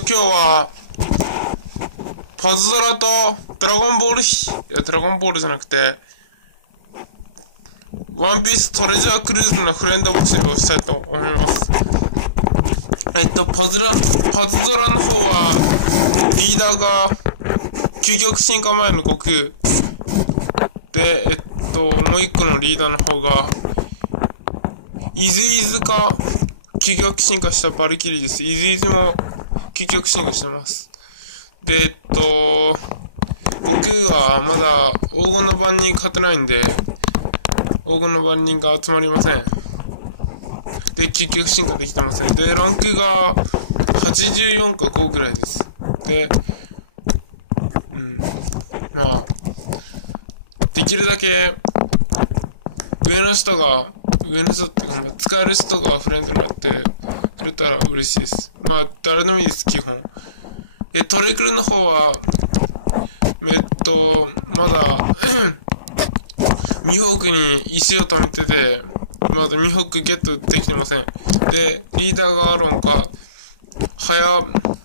今日は、パズドラとドラゴンボールドラゴンボールじゃなくて、ワンピーストレジャークルーズのフレンド募集をしたいと思います。パズドラの方は、リーダーが、究極進化前の悟空。で、もう一個のリーダーの方が、イズイズか、究極進化したバルキリーです。イズイズも究極進化してます。で、僕はまだ黄金の番人勝てないんで、黄金の番人が集まりません。で、究極進化できてません。で、ランクが84か5ぐらいです。で、まあ、できるだけ、上の人っていうか、使える人がフレンドになってくれたら嬉しいです。まあ、誰でもいいです、基本。トレクルの方は、まだ、ミホークに石を貯めてて、まだミホークゲットできてません。で、リーダーがアロンか、早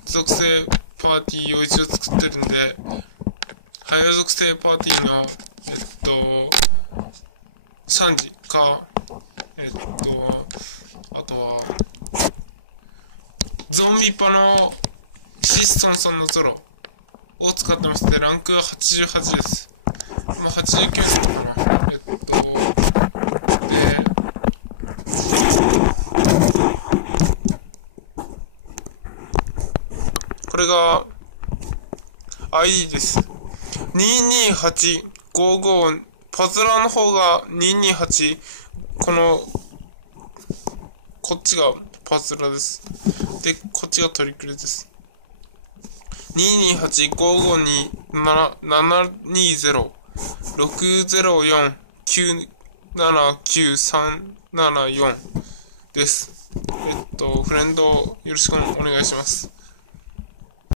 属性パーティーを一応作ってるんで、早属性パーティーの、サンジか、あとは、ゾンビパのシストンさんのゾロを使ってまして、ランクは88です。まあ、89なのかな。で、これが、ID です。22855、パズラの方が228、こっちがパズラです。で、こっちがトリクルです。228-552-720-604-979-374です。フレンドよろしくお願いします。